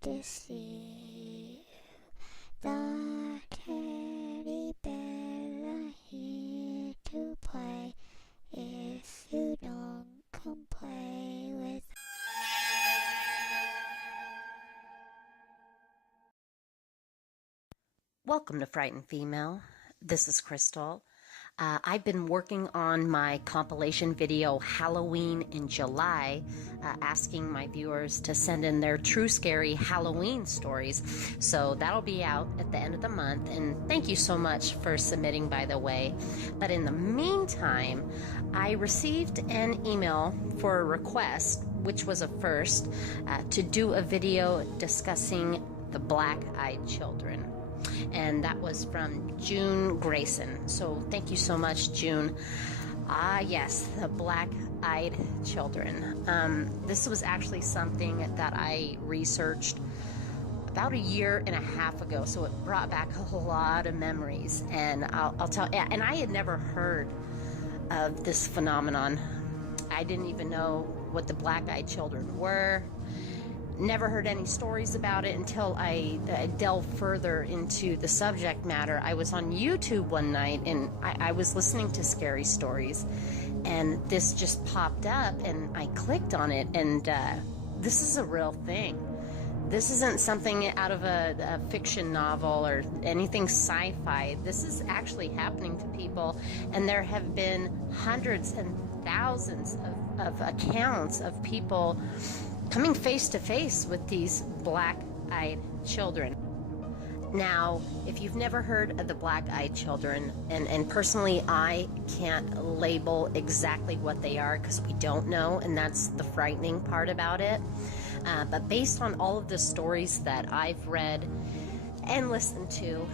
to see the teddy bears are here to play. If you don't come play with. Welcome to Frightened Female. This is Crystal. I've been working on my compilation video Halloween in July, asking my viewers to send in their true scary Halloween stories. So that'll be out at the end of the month, and thank you so much for submitting, by the way. But in the meantime, I received an email for a request, which was a first, to do a video discussing the Black Eyed Children. And that was from June Grayson. So thank you so much, June. Yes, the Black Eyed Children. This was actually something that I researched about a year and a half ago, so it brought back a lot of memories. And I'll tell, and I had never heard of this phenomenon. I didn't even know what the Black Eyed Children were. Never heard any stories about it until I delved further into the subject matter. I was on YouTube one night and I was listening to scary stories, and this just popped up and I clicked on it, and this is a real thing. This isn't something out of a fiction novel or anything sci-fi. This is actually happening to people, and there have been hundreds and thousands of accounts of people coming face to face with these black-eyed children. Now, if you've never heard of the black-eyed children, and personally I can't label exactly what they are because we don't know, and that's the frightening part about it. But based on all of the stories that I've read and listened to,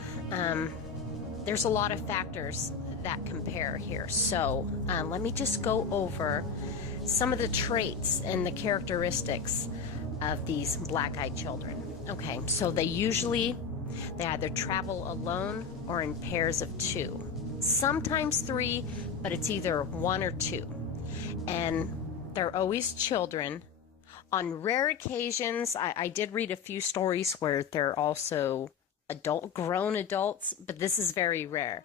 there's a lot of factors that compare here. So let me just go over some of the traits and the characteristics of these black-eyed children. Okay, so they either travel alone or in pairs of two, sometimes three, but it's either one or two. And they're always children. On rare occasions, I did read a few stories where they're also grown adults, but this is very rare.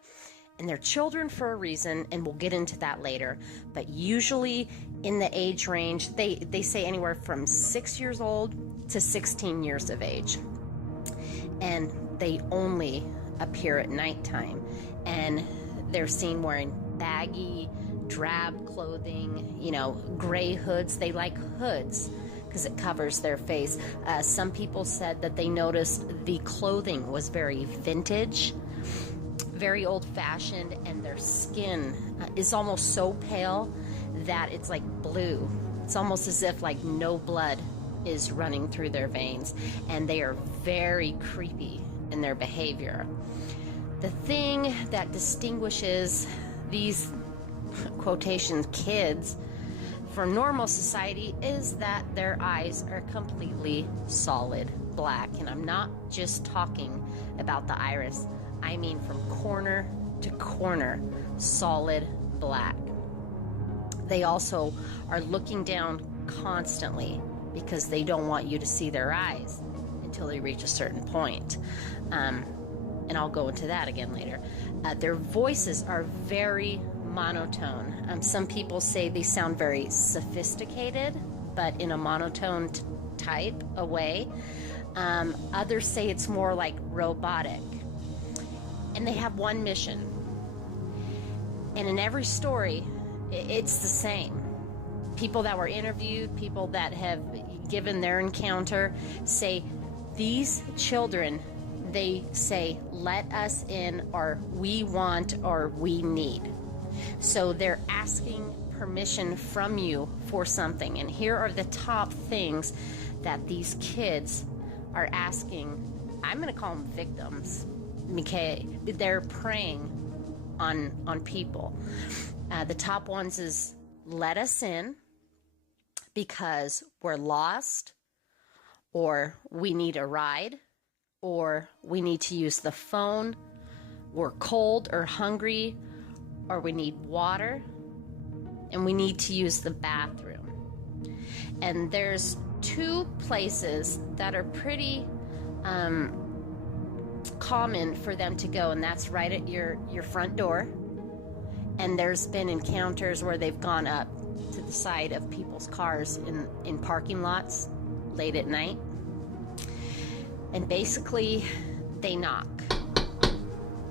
And they're children for a reason, and we'll get into that later. But usually in the age range, they say anywhere from 6 years old to 16 years of age. And they only appear at nighttime. And they're seen wearing baggy, drab clothing, gray hoods. They like hoods because it covers their face. Some people said that they noticed the clothing was very vintage, very old-fashioned, and their skin is almost so pale that it's like blue. It's almost as if like no blood is running through their veins, and they are very creepy in their behavior. The thing that distinguishes these quotation kids from normal society is that their eyes are completely solid black, and I'm not just talking about the iris. I mean from corner to corner, solid black. They also are looking down constantly because they don't want you to see their eyes until they reach a certain point. And I'll go into that again later. Their voices are very monotone. Some people say they sound very sophisticated, but in a monotone type a way. Others say it's more like robotic. And they have one mission. And in every story, it's the same. People that were interviewed, people that have given their encounter say these children, they say, let us in, or we want, or we need. So they're asking permission from you for something. And here are the top things that these kids are asking. I'm going to call them victims. Okay, they're preying on people. The top ones is let us in because we're lost, or we need a ride, or we need to use the phone, we're cold or hungry, or we need water, and we need to use the bathroom. And there's two places that are pretty common for them to go, and that's right at your front door. And there's been encounters where they've gone up to the side of people's cars in parking lots late at night. And basically, they knock.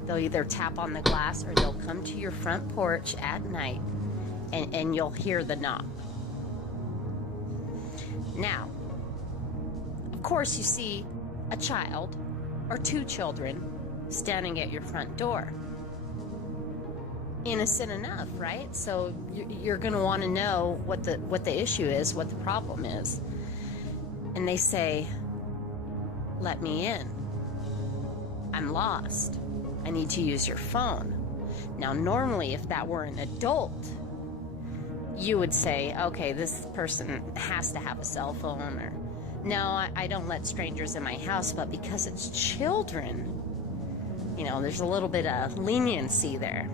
They'll either tap on the glass or they'll come to your front porch at night, and you'll hear the knock. Now, of course, you see a child or two children standing at your front door. Innocent enough, right? So you're going to want to know what the issue is, what the problem is. And they say, "Let me in. I'm lost. I need to use your phone." Now, normally, if that were an adult, you would say, "Okay, this person has to have a cell phone," or "No, I don't let strangers in my house." But because it's children, there's a little bit of leniency there.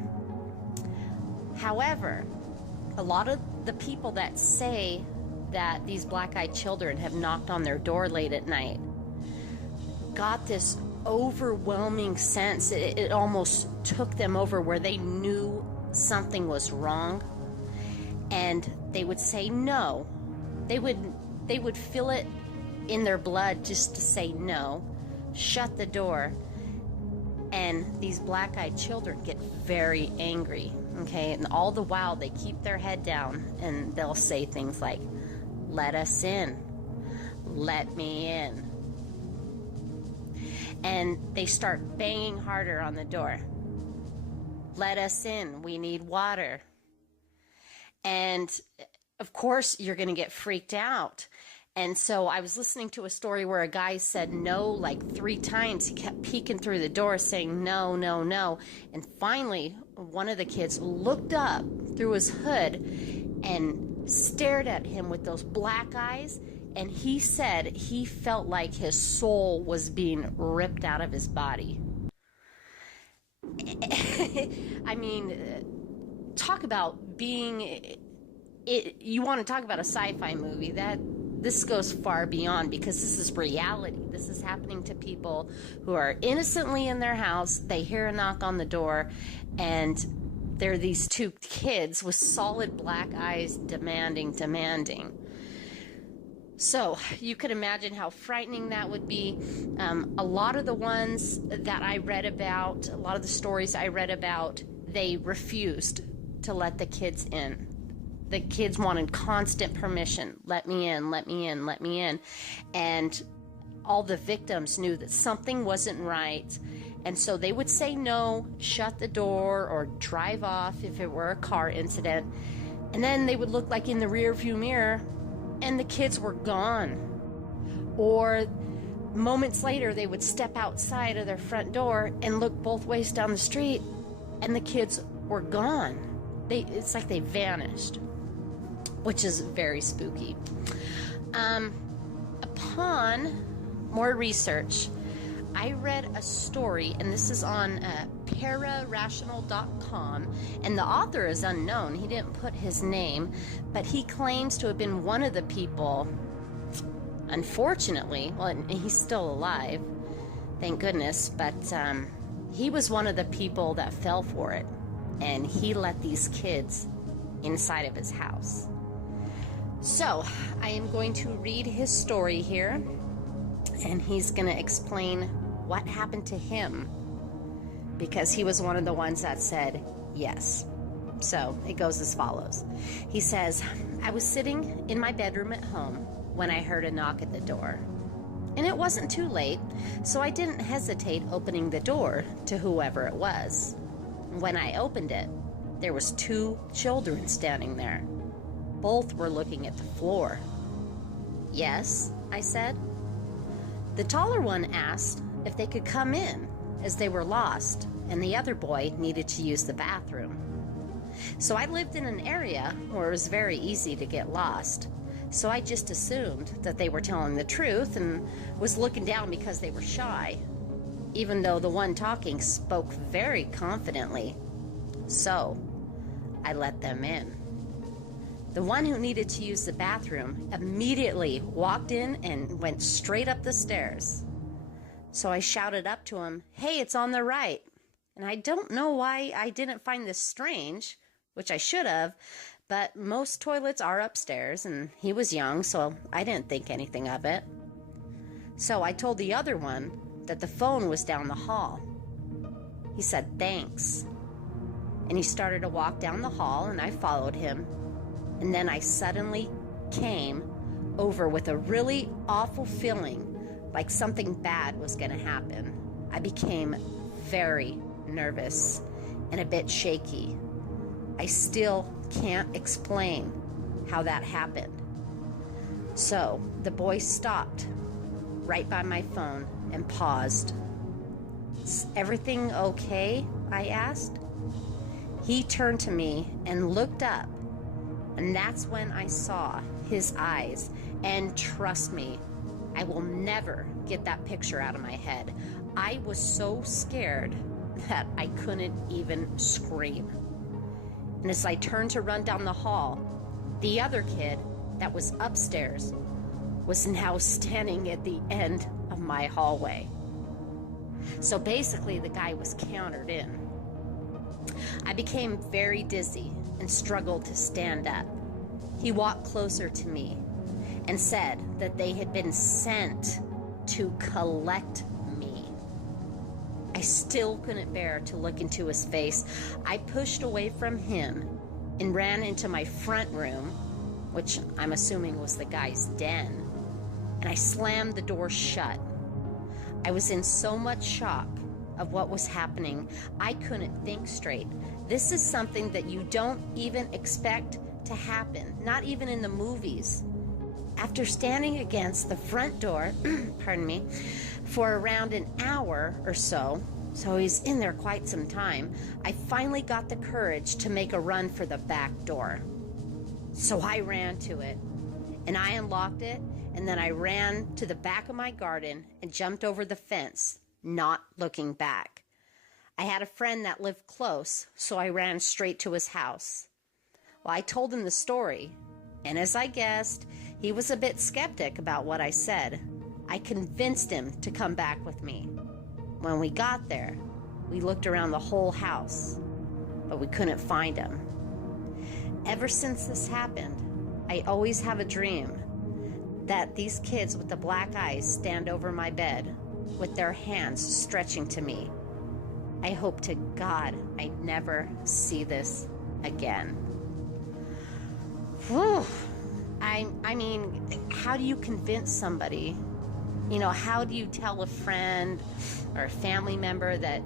However, a lot of the people that say that these black-eyed children have knocked on their door late at night got this overwhelming sense. It almost took them over where they knew something was wrong, and they would say no. They would feel it in their blood just to say no, shut the door, and these black-eyed children get very angry. Okay, and all the while they keep their head down and they'll say things like, "Let us in. Let me in." And they start banging harder on the door. "Let us in. We need water." And of course, you're going to get freaked out. And so I was listening to a story where a guy said no like 3 times. He kept peeking through the door saying no, no, no. And finally, one of the kids looked up through his hood and stared at him with those black eyes. And he said he felt like his soul was being ripped out of his body. I mean, talk about being... You want to talk about a sci-fi movie, this goes far beyond, because this is reality. This is happening to people who are innocently in their house. They hear a knock on the door, and there are these 2 kids with solid black eyes demanding. So you could imagine how frightening that would be. A lot of the ones that I read about, a lot of the stories I read about, they refused to let the kids in. The kids wanted constant permission. "Let me in, let me in, let me in." And all the victims knew that something wasn't right. And so they would say no, shut the door, or drive off if it were a car incident. And then they would look like in the rearview mirror, and the kids were gone. Or moments later, they would step outside of their front door and look both ways down the street, and the kids were gone. It's like they vanished, which is very spooky. Upon more research, I read a story, and this is on pararational.com, and the author is unknown. He didn't put his name, but he claims to have been one of the people, unfortunately, well, he's still alive, thank goodness, but he was one of the people that fell for it, and he let these kids inside of his house. So, I am going to read his story here, and he's going to explain what happened to him, because he was one of the ones that said yes. So, it goes as follows. He says, "I was sitting in my bedroom at home when I heard a knock at the door. And it wasn't too late, so I didn't hesitate opening the door to whoever it was. When I opened it, there was 2 children standing there. Both were looking at the floor. 'Yes,' I said. The taller one asked if they could come in, as they were lost, and the other boy needed to use the bathroom. So I lived in an area where it was very easy to get lost, so I just assumed that they were telling the truth and was looking down because they were shy, even though the one talking spoke very confidently. So I let them in. The one who needed to use the bathroom immediately walked in and went straight up the stairs. So I shouted up to him, "Hey, it's on the right." And I don't know why I didn't find this strange, which I should have, but most toilets are upstairs, and he was young, so I didn't think anything of it. So I told the other one that the phone was down the hall. He said, "Thanks." And he started to walk down the hall, and I followed him. And then I suddenly came over with a really awful feeling like something bad was going to happen. I became very nervous and a bit shaky. I still can't explain how that happened. So the boy stopped right by my phone and paused. "Is everything okay?" I asked. He turned to me and looked up, and that's when I saw his eyes. And trust me, I will never get that picture out of my head. I was so scared that I couldn't even scream. And as I turned to run down the hall, the other kid that was upstairs was now standing at the end of my hallway. So basically, the guy was countered in. I became very dizzy and struggled to stand up. He walked closer to me and said that they had been sent to collect me. I still couldn't bear to look into his face. I pushed away from him and ran into my front room, which I'm assuming was the guy's den, and I slammed the door shut. I was in so much shock of what was happening, I couldn't think straight. This is something that you don't even expect to happen, not even in the movies. After standing against the front door, pardon me, for around an hour or so he's in there quite some time, I finally got the courage to make a run for the back door. So I ran to it, and I unlocked it, and then I ran to the back of my garden and jumped over the fence, not looking back. I had a friend that lived close, so I ran straight to his house. Well, I told him the story, and as I guessed, he was a bit skeptic about what I said. I convinced him to come back with me. When we got there, we looked around the whole house, but we couldn't find him. Ever since this happened, I always have a dream that these kids with the black eyes stand over my bed with their hands stretching to me. I hope to God I never see this again. Whew. I mean, how do you convince somebody? You know, how do you tell a friend or a family member that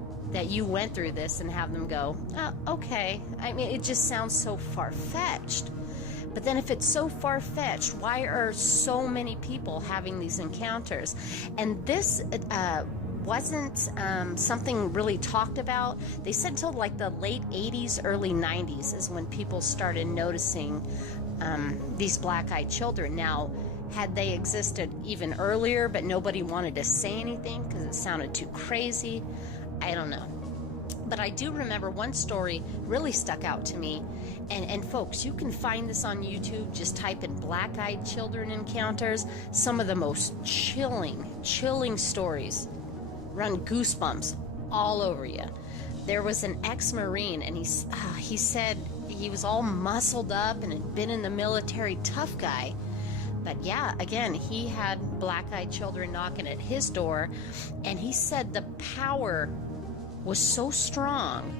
you went through this and have them go, "Oh, okay." I mean, it just sounds so far-fetched. But then if it's so far-fetched, why are so many people having these encounters? And this wasn't something really talked about. They said till like the late 80s, early 90s is when people started noticing these black-eyed children. Now, had they existed even earlier, but nobody wanted to say anything because it sounded too crazy? I don't know. But I do remember one story really stuck out to me. And folks, you can find this on YouTube. Just type in black-eyed children encounters. Some of the most chilling stories. Run goosebumps all over you. There was an ex-Marine, and he said he was all muscled up and had been in the military, tough guy. But yeah, again, he had black-eyed children knocking at his door, and he said the power was so strong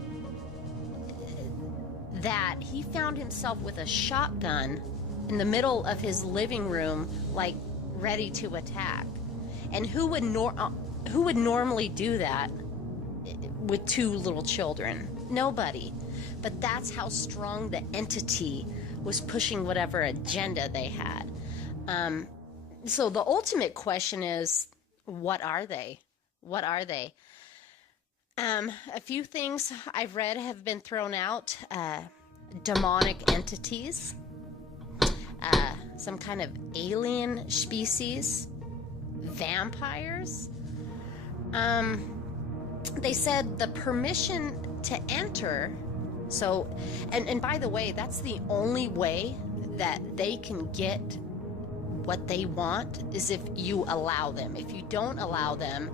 that he found himself with a shotgun in the middle of his living room, like ready to attack. And who would normally do that with two little children? Nobody. But that's how strong the entity was pushing whatever agenda they had. So the ultimate question is, what are they? What are they? A few things I've read have been thrown out. Demonic entities, some kind of alien species, vampires. They said the permission to enter. So, and by the way, that's the only way that they can get what they want is if you allow them. If you don't allow them,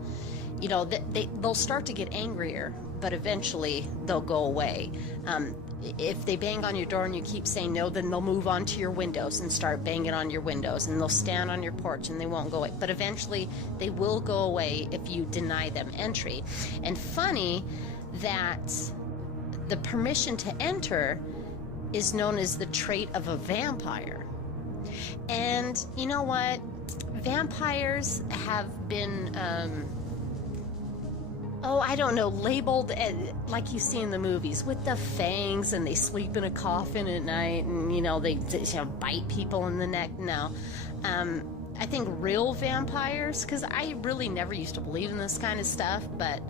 you know, they'll start to get angrier, but eventually they'll go away. If they bang on your door and you keep saying no, then they'll move onto your windows and start banging on your windows, and they'll stand on your porch and they won't go away. But eventually they will go away if you deny them entry. And funny that the permission to enter is known as the trait of a vampire. And you know what? Vampires have been, labeled like you see in the movies with the fangs, and they sleep in a coffin at night, and, you know, they bite people in the neck. No. I think real vampires, because I really never used to believe in this kind of stuff, but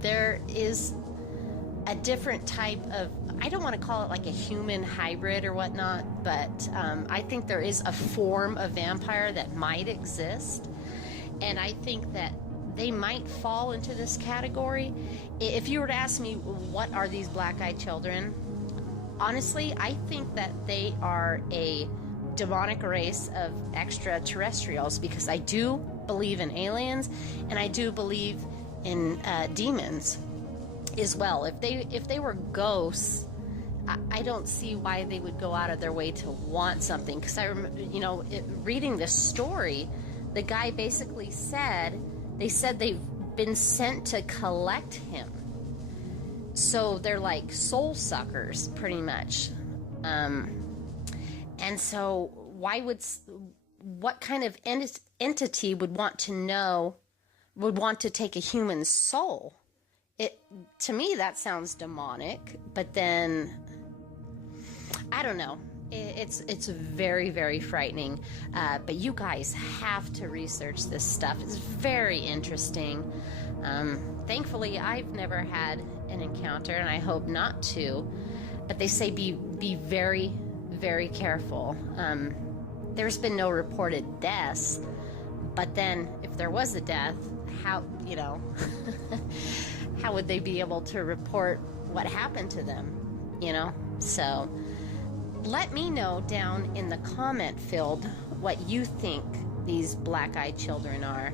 there is a different type of, I don't want to call it like a human hybrid or whatnot, but I think there is a form of vampire that might exist, and I think that they might fall into this category. If you were to ask me, what are these black-eyed children? Honestly, I think that they are a demonic race of extraterrestrials, because I do believe in aliens, and I do believe in demons as well. If they were ghosts, I don't see why they would go out of their way to want something. Because I remember, reading this story, the guy basically said, they said they've been sent to collect him. So they're like soul suckers, pretty much. And so what kind of entity would want to take a human soul? To me, that sounds demonic, but then, I don't know. It's very, very frightening. But you guys have to research this stuff. It's very interesting. Thankfully, I've never had an encounter, and I hope not to. But they say be very, very careful. There's been no reported deaths, but then if there was a death, how how would they be able to report what happened to them? So let me know down in the comment field what you think these black-eyed children are.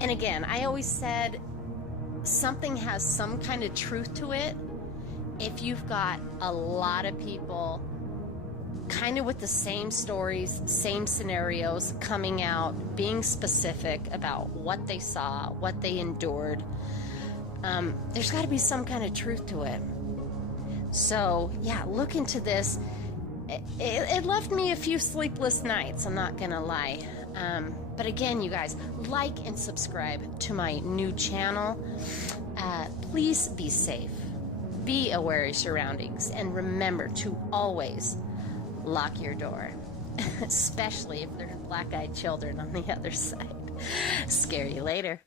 And again, I always said something has some kind of truth to it if you've got a lot of people kind of with the same stories, same scenarios coming out, being specific about what they saw, what they endured. There's got to be some kind of truth to it. So yeah, look into this. It left me a few sleepless nights, I'm not gonna lie. But again, you guys, like and subscribe to my new channel. Please be safe, be aware of your surroundings, and remember to always lock your door, especially if there are black-eyed children on the other side. Scare you later.